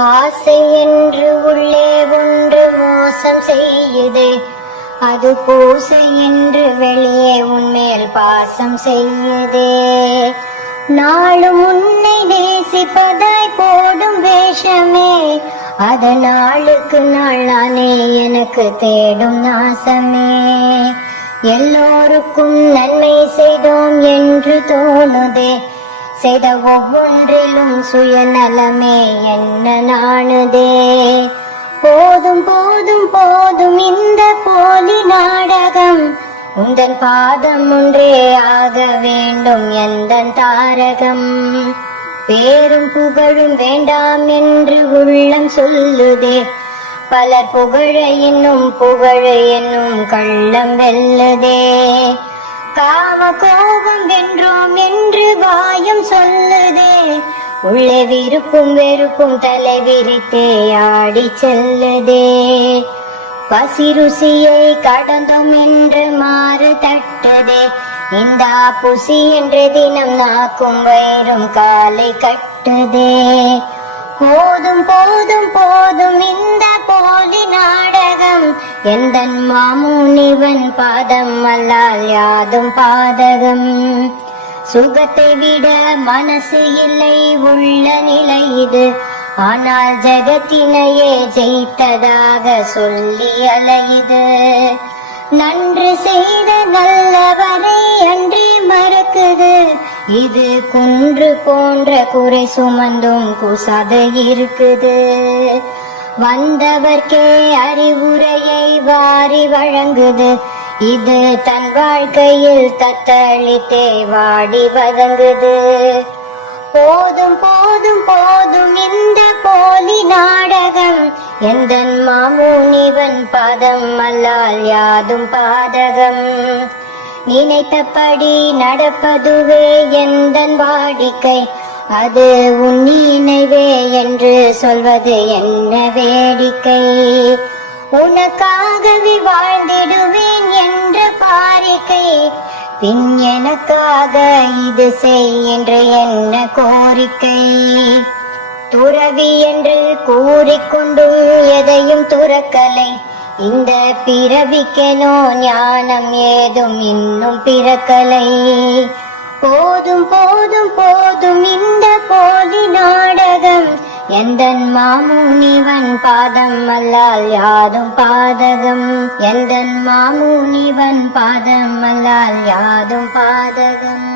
ஆசை என்று உள்ளே ஒன்று மோசம் செய்யுதே, அது பூசை என்று வெளியே உன்மேல் பாசம் செய்யுதே. நாளும் உன்னை நேசிப்பதாய் போடும் வேஷமே, அத நாளுக்கு நாள் நானே எனக்கு தேடும் நாசமே. எல்லோருக்கும் நன்மை செய்தோம் என்று தோணுதே, செய்த ஒவ்வொன்றிலும் சுயநலமே என்ன நாணுதே. போதும் போதும் போதும் இந்த போலி நாடகம், உந்தன் பாதம் ஒன்றே ஆக வேண்டும் எந்தன் தாரகம். பேரும் புகழும் வேண்டாம் என்று உள்ளம் சொல்லுதே, பலர் புகழ என்னும் புகழ என்னும் கள்ளம் வெல்லுதே. காம கோபம் வென்றோம் என்று வாயும் சொல்லுதே, உள்ளே விருப்பும் வெறுப்பும் தலை விரித்தே ஆடி செல்லுதே. பசி ருசியை கடந்தோம் என்று மாறு தட்டுதே, இந்த புசி என்று தினம் நாக்கும் வயிறும் காலை கட்டுதே. போதும் போதும் போதும் இந்த போலி நாடகம், எந்தன் மாமுனிவன் பாதம் அல்லால் யாதும் பாதகம். சுகத்தை விட மனசு இல்லை உள்ள நிலை இது, ஆனால் ஜகத்தினையே ஜெயித்ததாக சொல்லி அலையுது. நன்று செய்த நல்லவரை அன்றி மறக்குது, இது குன்று போன்ற குறை சுமந்தும் குசாத இருக்குது. வந்தவர்க்கே அறிவுரையை வாரி வழங்குது, இது தன் வாழ்க்கையில் தத்தளித்தே வாடி வதங்குது. போதும் போதும் போதும் இந்த போலி நாடகம், எந்தன் மாமுனிவன் பாதம் அல்லால் யாதும் பாதகம். நினைத்தபடி நடப்பதுவே எந்தன் வாடிக்கை, அது உன் நினைவே என்று சொல்வது என்ன வேடிக்கை. உனக்காகவே வாழ்ந்திடுவேன் என்ற பாரிக்கை, பின் எனக்காக இது செய் என்ற என்ன கோரிக்கை. துறவி என்று கூறிக்கொண்டும் எதையும் துறக்கலை, இந்த பிறவிக்கெனோ ஞானம் ஏதும் இன்னும் பிறக்கலை. போதும் போதும் போதும் இந்த போலி நாடகம், எந்தன் மாமுனிவன் பாதம் அல்லால் யாதும் பாதகம். எந்தன் மாமுனிவன் பாதம் அல்லால் யாதும் பாதகம்.